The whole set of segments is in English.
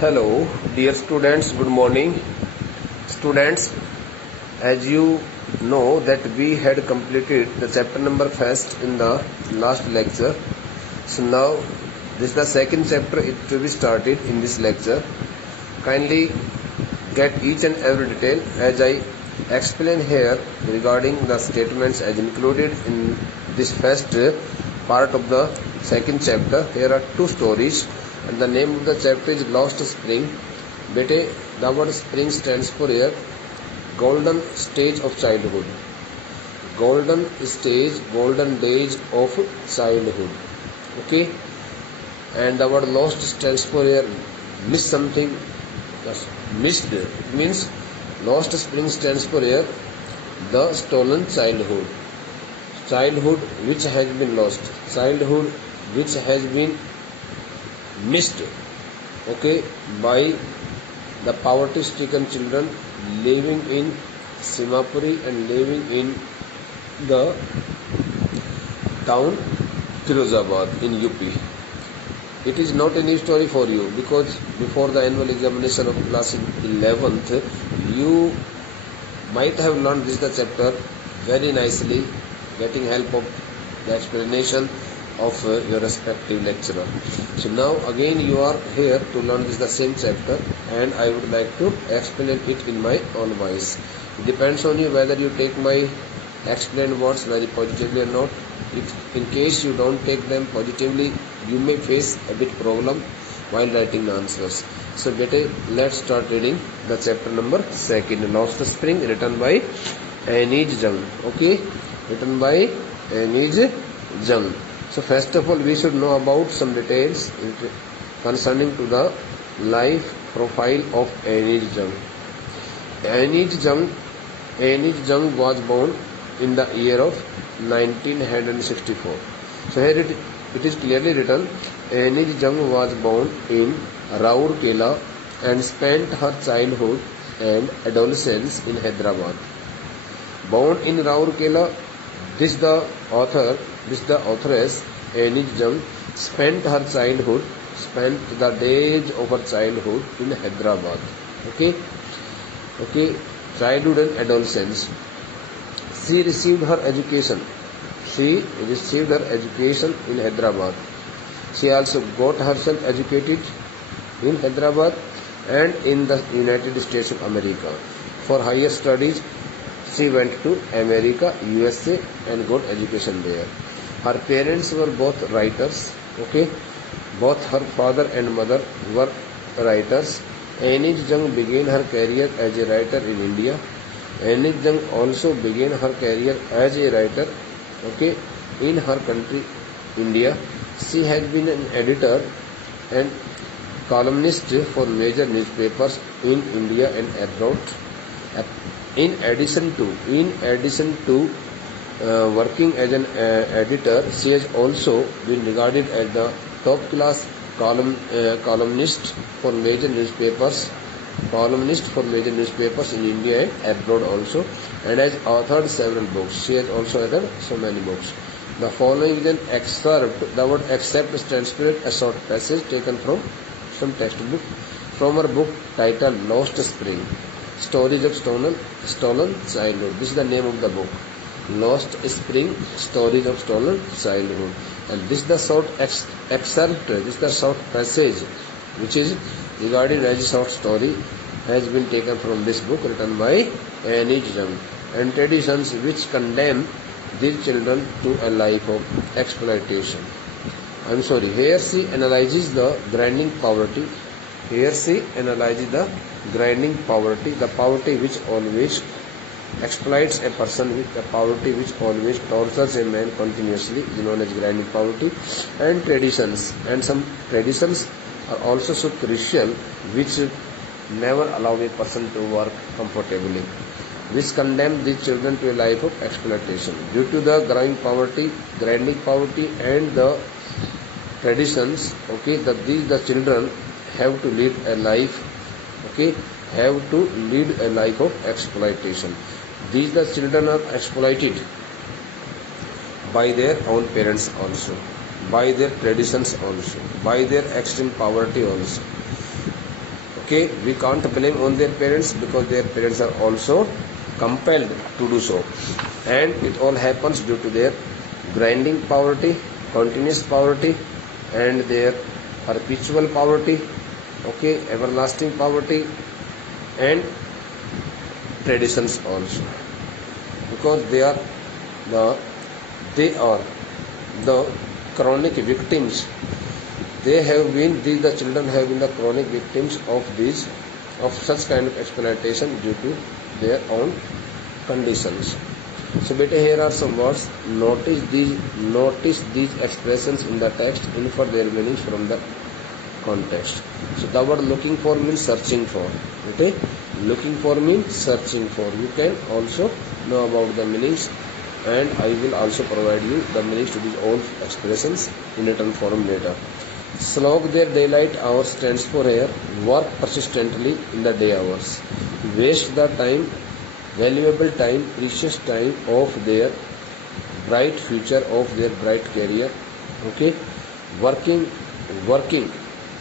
Hello, dear students, good morning. Students, as you know that we had completed the chapter number first in the last lecture. So now this is the second chapter it to be started in this lecture. Kindly get each and every detail as I explain here regarding the statements as included in this first part of the second chapter. Here are two stories and the name of the chapter is Lost Spring. Bete, the word spring stands for here golden stage of childhood. Golden stage, golden days of childhood. Okay, and the word lost stands for here miss something. Missed, it means lost spring stands for here the stolen childhood. Childhood which has been lost, childhood which has been missed, okay, by the poverty stricken children living in Simapuri and living in the town Firozabad in UP. It is not a new story for you because before the annual examination of class 11th you might have learned this the chapter very nicely, getting help of the explanation of your respective lecturer. So now again you are here to learn this the same chapter and I would like to explain it in my own voice. It depends on you whether you take my explained words very positively or not. If in case you don't take them positively, you may face a bit problem while writing the answers. So let's start reading the chapter number 2, Lost Spring, written by Anij Jung. Okay, written by Anij Jung. So first of all, we should know about some details concerning to the life profile of Anij Jung. Anij Jung was born in the year of 1964. So here it is clearly written, Anij Jung was born in Rourkela and spent her childhood and adolescence in Hyderabad. Born in Rourkela, this the authoress Anij Jung spent the days of her childhood in Hyderabad. Okay, childhood and adolescence. She received her education in Hyderabad. She also got herself educated in Hyderabad and in the United States of America. For higher studies, she went to America, USA and got education there. Her parents were both writers. Okay, both her father and mother were writers. Anij Jung began her career as a writer in India. Anij Jung also began her career as a writer, okay, in her country, India. She has been an editor and columnist for major newspapers in India and abroad. In addition to working as an editor, she has also been regarded as the top class columnist for major newspapers in India and abroad also, and has authored several books. She has also authored so many books. The following is an excerpt. The word excerpt stands for a short passage taken from some textbook from her book titled Lost Spring, Stories of Stolen Childhood. This is the name of the book, Lost Spring, Stories of Stolen Childhood. And this is the short excerpt, this is the short passage which is regarded as a short story, has been taken from this book written by Anij Jung, and traditions which condemn these children to a life of exploitation. Here she analyzes the grinding poverty. The poverty which always exploits a person, with the poverty which always tortures a man continuously is known as grinding poverty. And traditions, and some traditions are also so crucial which never allow a person to work comfortably. This condemns these children to a life of exploitation. Due to the grinding poverty and the traditions, okay, that the children have to live a life, of exploitation. These the children are exploited by their own parents also, by their traditions also, by their extreme poverty also. Okay, we can't blame on their parents because their parents are also compelled to do so, and it all happens due to their grinding poverty, continuous poverty, and their perpetual poverty, okay, everlasting poverty, and traditions also, because they are the chronic victims. The children have been the chronic victims of such kind of exploitation due to their own conditions. So beta, here are some words. Notice these expressions in the text, infer their meanings from the context. So the word looking for means searching for. Okay, looking for means searching for. You can also know about the meanings, and I will also provide you the meanings to these all expressions in written form later. Slog their daylight hours stands for here, work persistently in the day hours, waste the time, valuable time, precious time of their bright future, of their bright career. Okay, working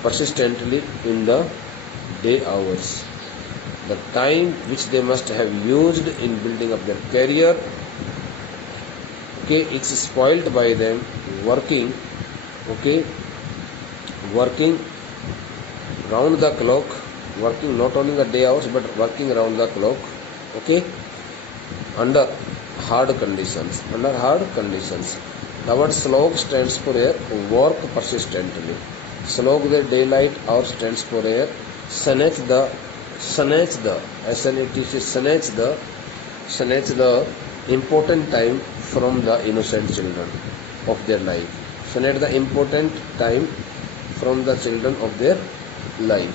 persistently in the day hours, the time which they must have used in building up their career, okay, it's spoiled by them working, okay, working round the clock, working not only the day hours but working round the clock, okay, under hard conditions. The word slog stands for here, work persistently. Slog the daylight hour stands for here, snatch the important time from the innocent children of their life. Snatch the important time from the children of their life.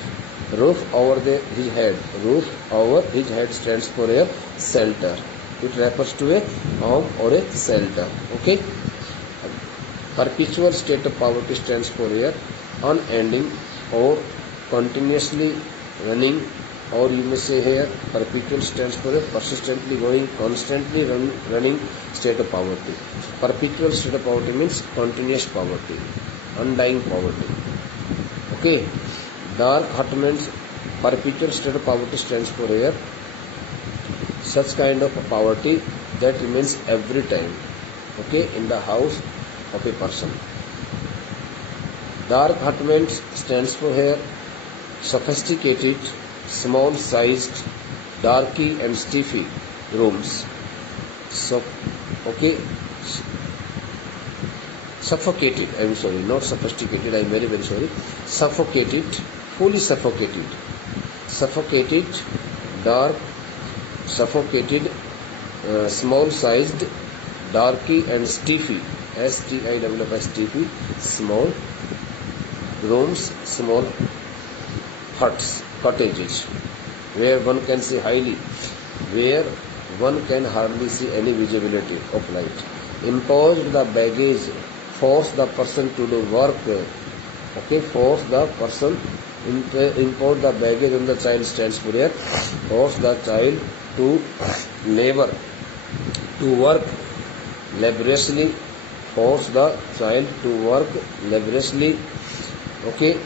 Roof over his head. Roof over his head stands for a shelter. It refers to a home or a shelter. Okay. Perpetual state of poverty stands for a unending or continuously running, or you may say here perpetual stands for a persistently going, constantly running state of poverty. Perpetual state of poverty means continuous poverty, undying poverty. Okay. Dark hut means perpetual state of poverty stands for here such kind of poverty that remains every time, okay, in the house of a person. Dark hut means stands for here sophisticated, small sized, darky and stuffy rooms. So, okay, suffocated, I am sorry, not sophisticated, I am very very sorry, suffocated, fully suffocated, dark, suffocated, small sized, darky and stuffy, stuffy, small rooms, small huts, cottages, where one can see highly, where one can hardly see any visibility of light. Impose the baggage, force the person to do work, okay, force the person, impose the baggage on the child stands for here, force the child to labor, to work laboriously, force the child to work laboriously, okay,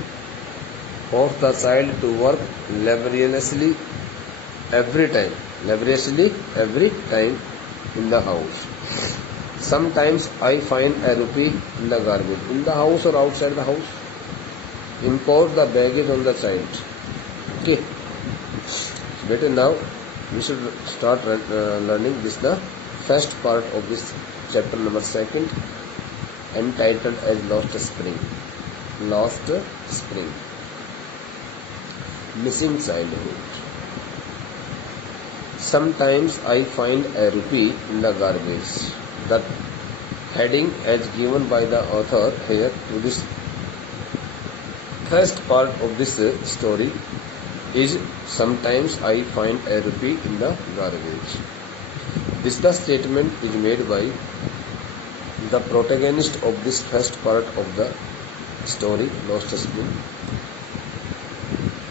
force the child to work laboriously every time in the house. Sometimes I find a rupee in the garbage, in the house or outside the house. Impose the baggage on the child. Okay. Better now we should start learning this, the first part of this chapter number 2, entitled as Lost Spring. Missing childhood. Sometimes I find a rupee in the garbage. The heading as given by the author here to this first part of this story is sometimes I find a rupee in the garbage. This the statement is made by the protagonist of this first part of the story, Lost Spring,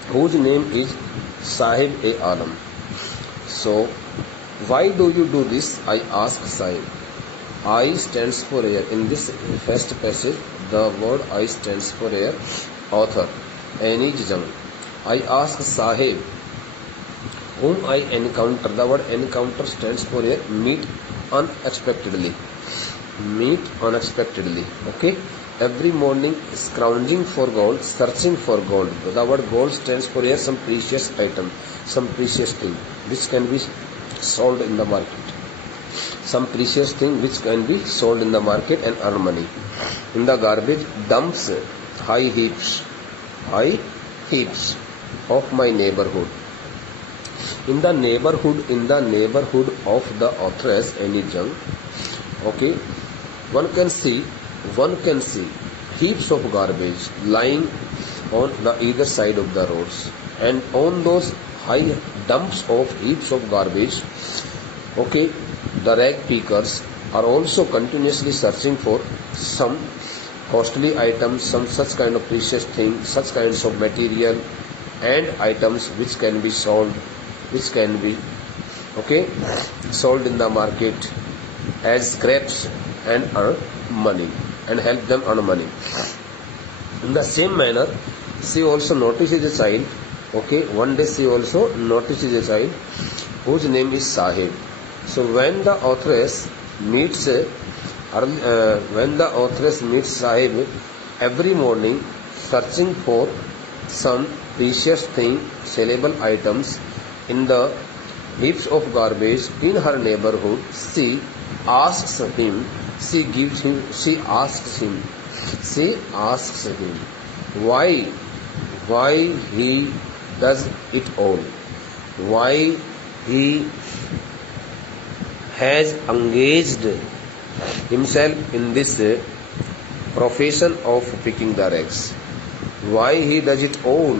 whose name is Sahib-e-Alam. So, why do you do this? I ask Sahib. I stands for here. In this first passage, the word I stands for here, author, Annie Jung. I asked Sahib, whom I encounter. The word encounter stands for here meet unexpectedly. Meet unexpectedly. Okay. Every morning scrounging for gold, searching for gold. The word gold stands for here some precious item, some precious thing which can be sold in the market. Some precious thing which can be sold in the market and earn money. In the garbage dumps, high heaps of my neighborhood. In the neighborhood of the authoress Annie Jung. Okay, one can see heaps of garbage lying on the either side of the roads, and on those high dumps of heaps of garbage, okay, the rag pickers are also continuously searching for some costly items, some such kind of precious things, such kinds of material and items which can be sold, which can be sold in the market as scraps and earn money and help them earn money. In the same manner, she also notices a child. Okay, one day she also notices a child whose name is Sahib. So when the authoress meets Sahib every morning, searching for some precious thing, sellable items in the heaps of garbage in her neighborhood, she asks him why he does it all, why he has engaged himself in this profession of picking the rags, why he does it all,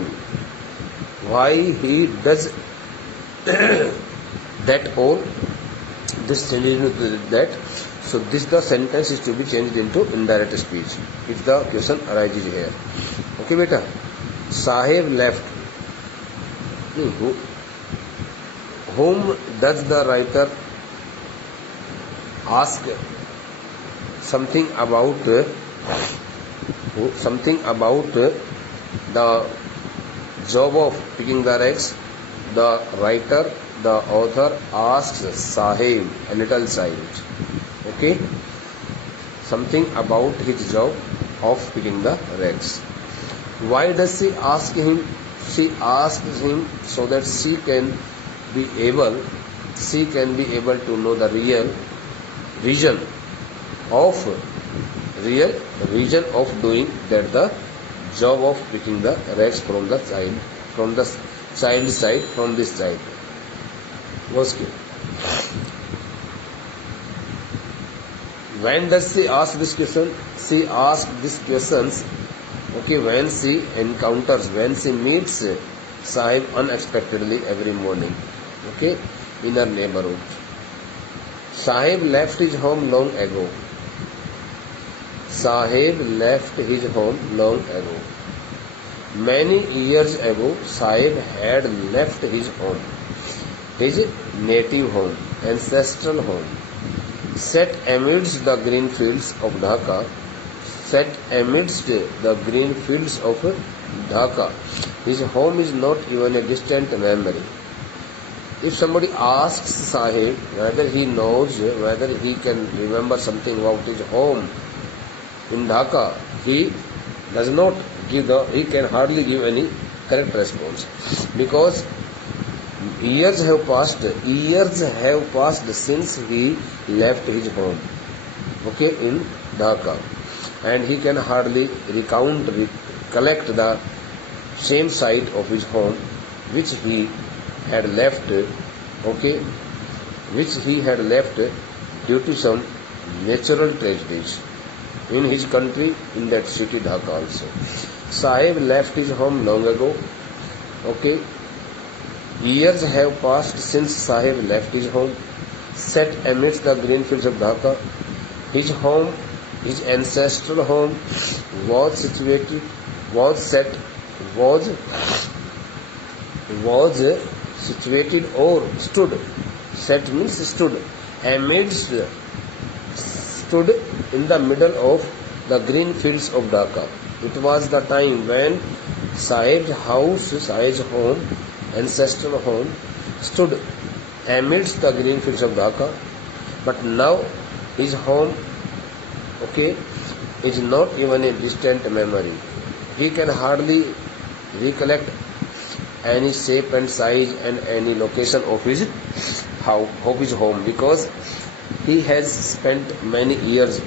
why he does that all. This changes into that. So this the sentence is to be changed into indirect speech if the question arises here. Okay beta. Sahib left. Whom does the writer ask something about the job of picking the rags? The writer, the author asks Sahib, a little child, okay, something about his job of picking the rags. Why does she ask him? She asks him so that she can be able to know the real reason of doing that, the job of picking the rags from the child's side, from this child. Okay. When does she ask this question? She asks these questions, okay, when she meets Sahib unexpectedly every morning, okay, in her neighborhood. Sahib left his home long ago. Many years ago, Sahib had left his home, his native home, ancestral home, set amidst the green fields of Dhaka. His home is not even a distant memory. If somebody asks Sahib whether he knows, whether he can remember something about his home in Dhaka, he can hardly give any correct response, because years have passed since he left his home, okay, in Dhaka, and he can hardly recollect the same site of his home which he had left, okay, due to some natural tragedies in his country, in that city Dhaka also. Sahib left his home long ago, okay. Years have passed since Sahib left his home, set amidst the green fields of Dhaka. His home, his ancestral home, was situated or stood. Set means stood. Amidst, stood in the middle of the green fields of Dhaka. It was the time when Sahib's house, Sahib's home, ancestral home, stood amidst the green fields of Dhaka. But now his home, okay, is not even a distant memory. He can hardly recollect any shape and size and any location of his home, because he has spent many years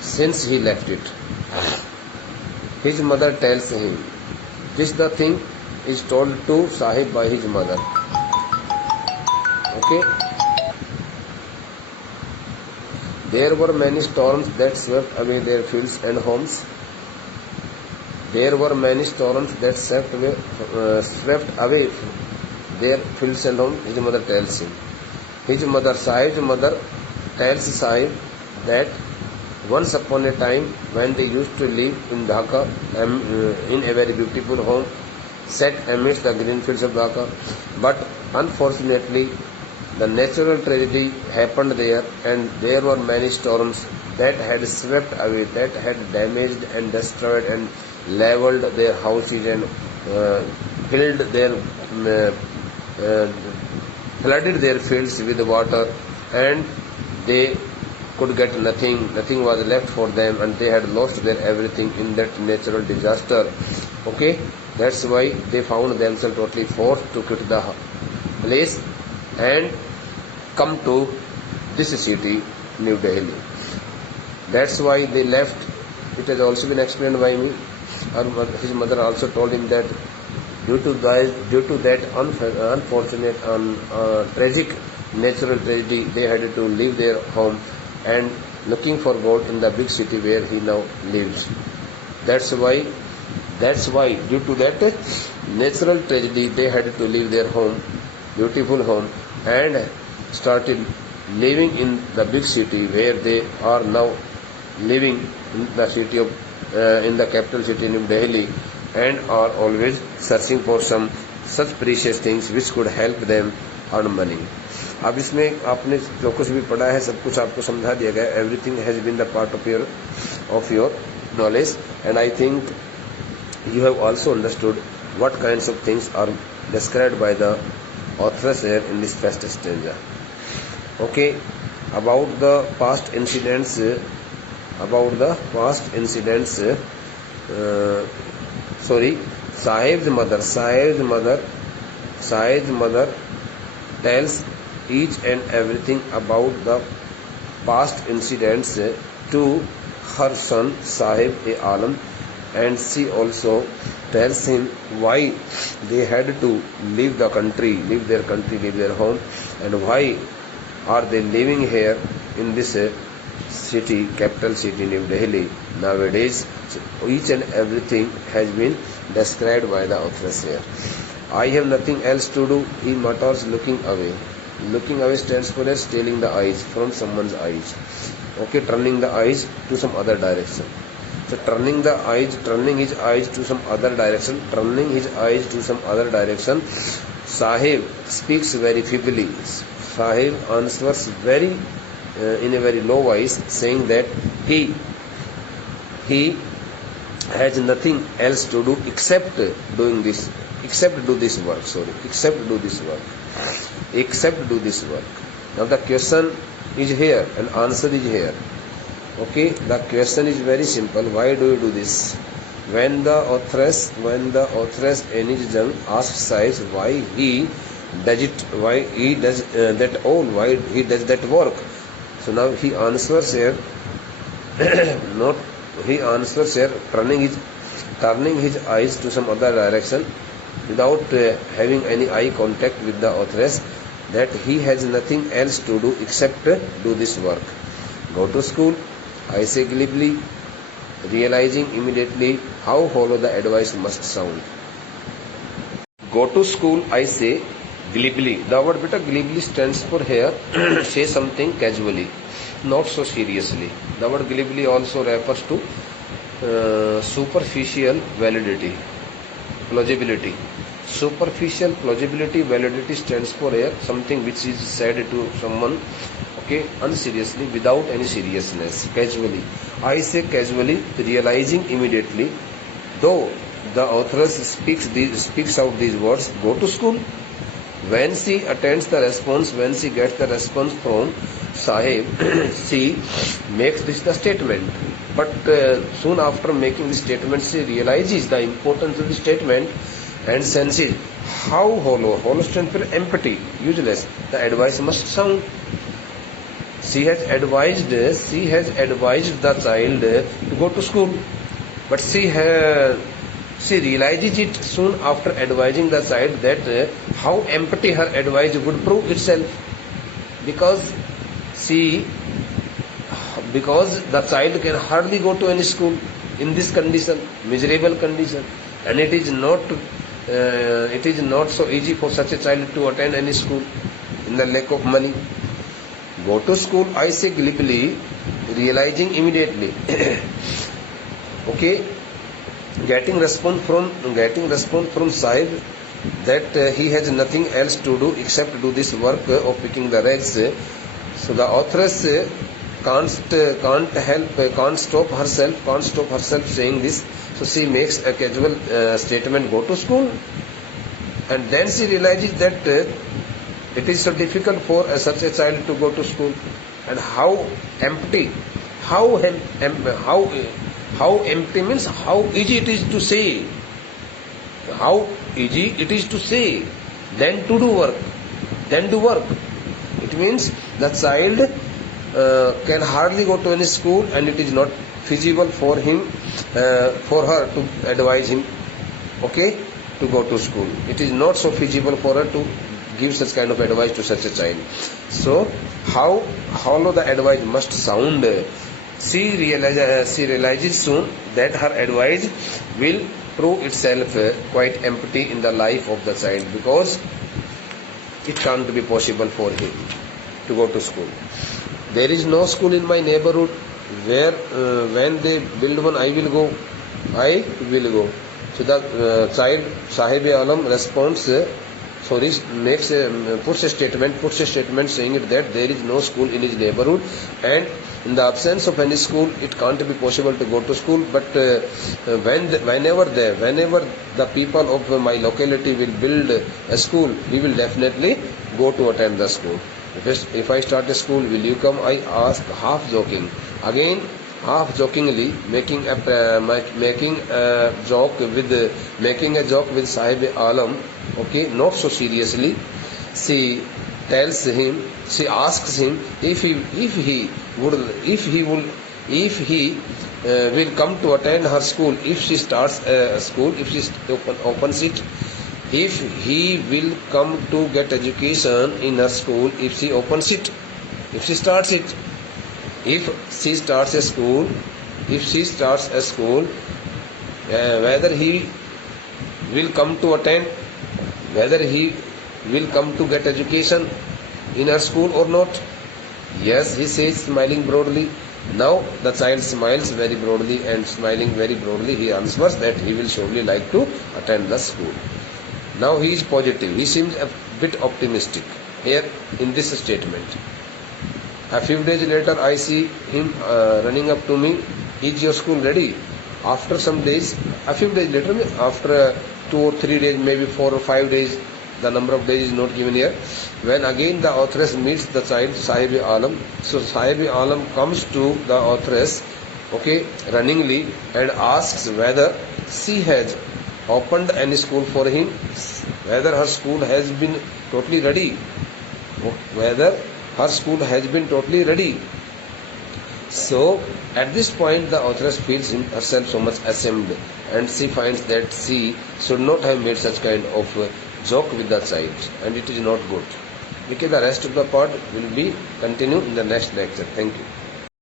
since he left it. His mother tells him. This the thing is told to Sahib by his mother. Okay. There were many storms that swept away their fields and homes. There were many storms that swept away their fields and homes, his mother tells him. His mother, Sahib's mother, tells Sahib that once upon a time when they used to live in Dhaka, in a very beautiful home set amidst the green fields of Dhaka, but unfortunately the natural tragedy happened there, and there were many storms that had swept away, that had damaged and destroyed and leveled their houses and filled their flooded their fields with water, and they could get nothing was left for them, and they had lost their everything in that natural disaster. Okay, that's why they found themselves totally forced to quit the place and come to this city, New Delhi. That's why they left. It has also been explained by me. His mother also told him that due to that unfortunate tragic natural tragedy, they had to leave their home and looking for God in the big city where he now lives. That's why due to that natural tragedy, they had to leave their home, beautiful home, and started living in the big city where they are now living in the city of in the capital city New Delhi, and are always searching for some such precious things which could help them earn money. अब इसमें आपने जो कुछ भी पढ़ा है सब कुछ आपको समझा दिया गया. Everything has been the part of your knowledge, and I think you have also understood what kinds of things are described by the authors here in this first stanza. Okay, about the past incidents, Sahib's mother tells each and everything about the past incidents to her son Sahib-e-Alam, and she also tells him why they had to leave their country, leave their home, and why are they living here in this city, capital city New Delhi nowadays. So each and everything has been described by the authors here. I have nothing else to do, he mutters, looking away. Looking away stands for stealing the eyes from someone's eyes. Okay, turning the eyes to some other direction. So turning his eyes to some other direction. Sahib speaks very feebly. Sahib answers in a very low voice, saying that he has nothing else to do except do this work. Now the question is here and answer is here. Okay, the question is very simple. Why do you do this? When the authoress Anis Jung asks Sahib why he does that work. So now he answers here turning his eyes to some other direction without having any eye contact with the authoress, that he has nothing else to do except do this work. Go to school, I say glibly, realizing immediately how hollow the advice must sound. Go to school, I say glibly. The word beta glibly stands for here say something casually, not so seriously. The word glibly also refers to superficial validity, plausibility. Superficial plausibility, validity stands for here something which is said to someone, okay, unseriously, without any seriousness, casually. I say casually, realizing immediately, though the authoress speaks out these words, go to school. When she gets the response from Sahib, she makes this the statement. But soon after making the statement, she realizes the importance of the statement and senses how hollow stands for empty, useless, the advice must sound. She has advised the child to go to school, but she realizes it soon after advising the child that how empty her advice would prove itself, because the child can hardly go to any school in this condition, miserable condition, and it is not so easy for such a child to attend any school in the lack of money. Go to school, I say glibly, realizing immediately. Okay, getting response from Sahib that he has nothing else to do except do this work of picking the rags. So the authoress can't stop herself saying this. So she makes a casual statement, go to school, and then she realizes that it is so difficult for such a child to go to school, and how empty means how easy it is to say, then to do work. It means the child can hardly go to any school, and it is not feasible for her to advise him, okay, to go to school. It is not so feasible for her to give such kind of advice to such a child. So how hollow the advice must sound. She realizes soon that her advice will prove itself quite empty in the life of the child, because it can't be possible for him to go to school. There is no school in my neighborhood where when they build one, I will go. So the child, Sahib-e-Alam, responds, puts a statement saying that there is no school in his neighborhood, and in the absence of any school, it can't be possible to go to school. But whenever the people of my locality will build a school, we will definitely go to attend the school. If I start a school, will you come? I ask, half joking. Again, half jokingly, making a joke with Sahib-e-Alam. Okay, not so seriously. She asks him if he will come to attend her school if she starts a school, if she opens it. If he will come to get education in her school if she opens it, if she starts it. If she starts a school, whether he will come to attend, whether he will come to get education in her school or not. Yes, he says, smiling broadly. Now the child smiles very broadly, and smiling very broadly, he answers that he will surely like to attend the school. Now he is positive. He seems a bit optimistic here in this statement. A few days later, I see him running up to me. Is your school ready? After some days, a few days later, after 2 or 3 days, maybe 4 or 5 days, the number of days is not given here. When again the authoress meets the child, Sahib-e-Alam. So Sahib-e-Alam comes to the authoress, okay, runningly, and asks whether she has opened any school for him, whether her school has been totally ready, So at this point the authoress feels herself so much ashamed, and she finds that she should not have made such kind of joke with the child, and it is not good. Okay, the rest of the part will be continued in the next lecture. Thank you.